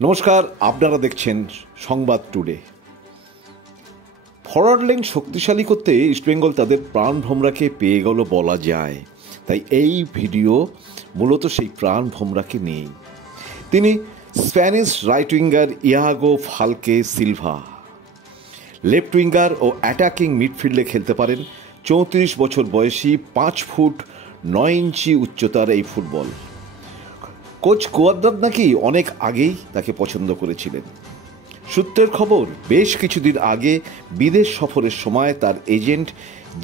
নমস্কার, আপনারা দেখছেন সংবাদ টুডে। ফরওয়ার্ড লাইন শক্তিশালী করতে ইস্টবেঙ্গল তাদের প্রাণভোমরাকে পেয়ে গেল বলা যায়। তাই এই ভিডিও মূলত সেই প্রাণভোমরাকে নিয়েই। তিনি Spanish right winger ইয়াগো Phalke Silva. Left winger ও অ্যাটাকিং মিডফিল্ডে খেলতে পারেন 34 বছর বয়সী 5 ফুট 9 ইঞ্চি উচ্চতার এই ফুটবল। কোচ কুয়াদ্রাত নাকি অনেক আগেই তাকে পছন্দ করেছিলেন। সূত্রের খবর, বেশ কিছুদিন আগে বিদেশ সফরের সময় তার এজেন্ট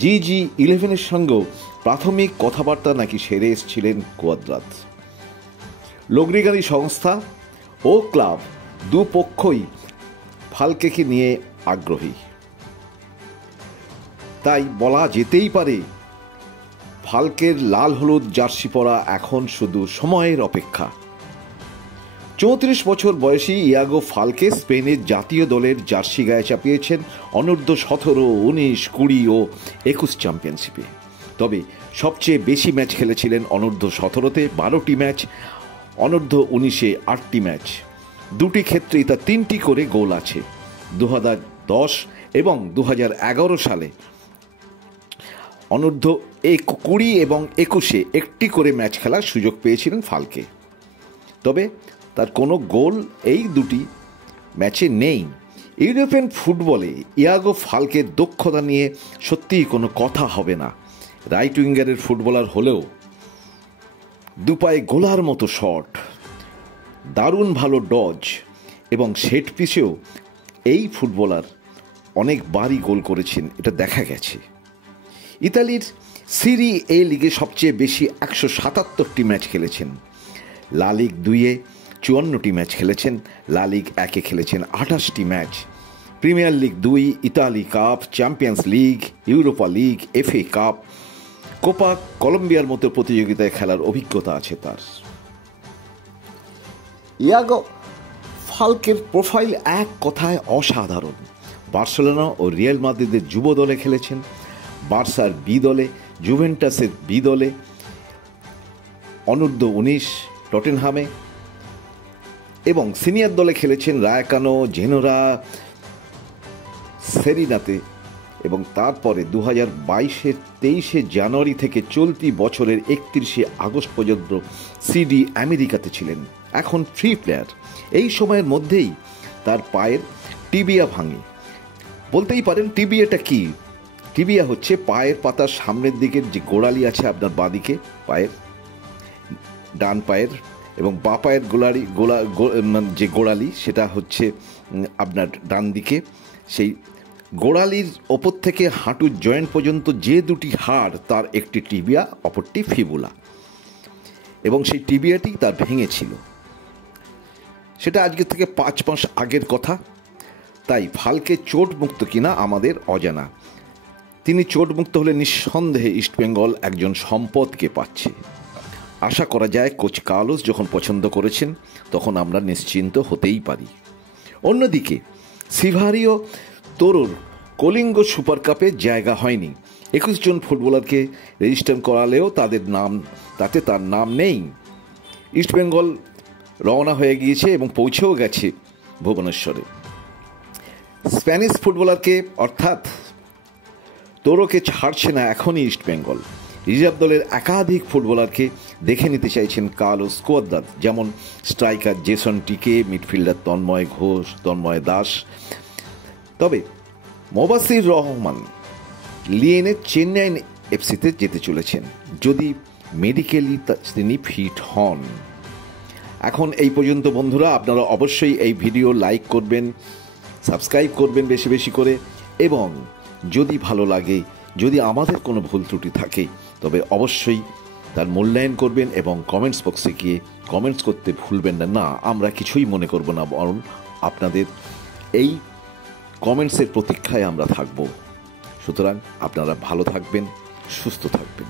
GG11 সঙ্গেও প্রাথমিক কথাবার্তা নাকি সেরে এসেছিলেন কুয়াদ্রাত। লোগরিগানি সংস্থা ও ক্লাব দুপক্ষই ফালকেকে নিয়ে আগ্রহী। তাই বলা যেতেই পারে ফালকের লাল হলুদ জার্সি পরা এখন শুধু সময়ের অপেক্ষা। 34 বছর বয়সী ইয়াগো ফালকে স্পেনের জাতীয় দলের জার্সি গায়ে চাপিয়েছেন অনূর্ধ্ব 17, 19, 20 ও 21 চ্যাম্পিয়নশিপে। তবে সবচেয়ে বেশি ম্যাচ খেলেছিলেন অনূর্ধ্ব 17-তে 12টি ম্যাচ, অনূর্ধ্ব 19-এ 8টি ম্যাচ। দুটি ক্ষেত্রেই তার 3টি করে গোল আছে। 2010 এবং 2011 সালে অনূর্ধ্ব 20 এবং 21-এ একটি করে ম্যাচ খেলার সুযোগ পেয়েছিলেন ফালকে। তবে তার কোনো গোল এই দুটি ম্যাচে নেই। ইউরোপিয়ান ফুটবলে ইয়াগো ফালকের দক্ষতা নিয়ে সত্যিই কোনো কথা হবে না। রাইট উইঙ্গারের ফুটবলার হলেও দুপায়ে গোলার মতো শট, দারুণ ভালো ডজ এবং সেট পিসেও এই ফুটবলার অনেকবারই গোল করেছেন, এটা দেখা গেছে। ইতালির সিরি এ লিগে সবচেয়ে বেশি 177টি ম্যাচ খেলেছেন। লা লিগ 2-এ 54টি ম্যাচ খেলেছেন। লা লিগ 1-এ খেলেছেন 28টি match. Premier League 2, Italy Cup, Champions League, Europa League, FA Cup, Copa কলম্বিয়ার মতো প্রতিযোগিতায় খেলার অভিজ্ঞতা আছে তার। ইয়াগো ফালকের প্রোফাইল এক কথায় অসাধারণ। বার্সেলোনা ও রিয়াল মাদ্রিদের যুব দলে খেলেছেন, বার্সার বি দলে, জুভেন্টাসের বি দলে, অনূর্ধ্ব 19 টটেনহামে এবং সিনিয়র দলে খেলেছেন রায়াকানো, জেনোরা, সেরিনাতে এবং তারপরে 2022-এর 23শে জানুয়ারি থেকে চলতি বছরের 31শে আগস্ট পর্যন্ত সিডি আমেরিকাতে ছিলেন। এখন ফ্রি প্লেয়ার। এই সময়ের মধ্যেই তার পায়ের টিবিয়া ভাঙে। বলতেই পারেন টিবিয়াটা কি? টিবিয়া হচ্ছে পায়ের পাতার সামনের দিকের যে গোড়ালি আছে আপনার বাঁদিকে পায়ের, ডান পায়ের এবং বাঁ পায়ের যে গোড়ালি সেটা হচ্ছে আপনার ডান দিকে। সেই গোড়ালির ওপর থেকে হাঁটুর জয়েন্ট পর্যন্ত যে দুটি হাড়, তার একটি টিবিয়া, অপরটি ফিবুলা, এবং সেই টিবিয়াটি তার ভেঙেছিল। সেটা আজকে থেকে 5 মাস আগের কথা। তাই ফালকে চোট মুক্ত কিনা আমাদের অজানা। তিনি চোটমুক্ত হলে নিঃসন্দেহে ইস্টবেঙ্গল একজন সম্পদকে পাচ্ছে। আশা করা যায় কোচ কার্লোস যখন পছন্দ করেছেন তখন আমরা নিশ্চিন্ত হতেই পারি। অন্যদিকে সিভারিও তোরোর কলিঙ্গ সুপার কাপে জায়গা হয়নি। 21 জন ফুটবলারকে রেজিস্টার করালেও তাতে তার নাম নেই। ইস্টবেঙ্গল রওনা হয়ে গিয়েছে এবং পৌঁছেও গেছে ভুবনেশ্বরে। স্প্যানিশ ফুটবলারকে অর্থাৎ তোরোকে ছাড়ছে না এখনই ইস্টবেঙ্গল। রিজার্ভ দলের একাধিক ফুটবলারকে দেখে নিতে চাইছেন কার্লোস কুয়াদ্রাত, যেমন স্ট্রাইকার জেসন টিকে, মিডফিল্ডার তন্ময় ঘোষ, তন্ময় দাস। তবে মোবাসির রহমান লিয়েনের চেন্নাই এফসিতে যেতে চলেছেন যদি মেডিকেলি তিনি ফিট হন। এখন এই পর্যন্ত বন্ধুরা, আপনারা অবশ্যই এই ভিডিও লাইক করবেন, সাবস্ক্রাইব করবেন বেশি বেশি করে, এবং যদি ভালো লাগে, যদি আমাদের কোনো ভুল ত্রুটি থাকে তবে অবশ্যই তার মূল্যায়ন করবেন এবং কমেন্টস বক্সে গিয়ে কমেন্টস করতে ভুলবেন না। না, আমরা কিছুই মনে করব না, বরং আপনাদের এই কমেন্টসের প্রতীক্ষায় আমরা থাকব। সুতরাং আপনারা ভালো থাকবেন, সুস্থ থাকবেন।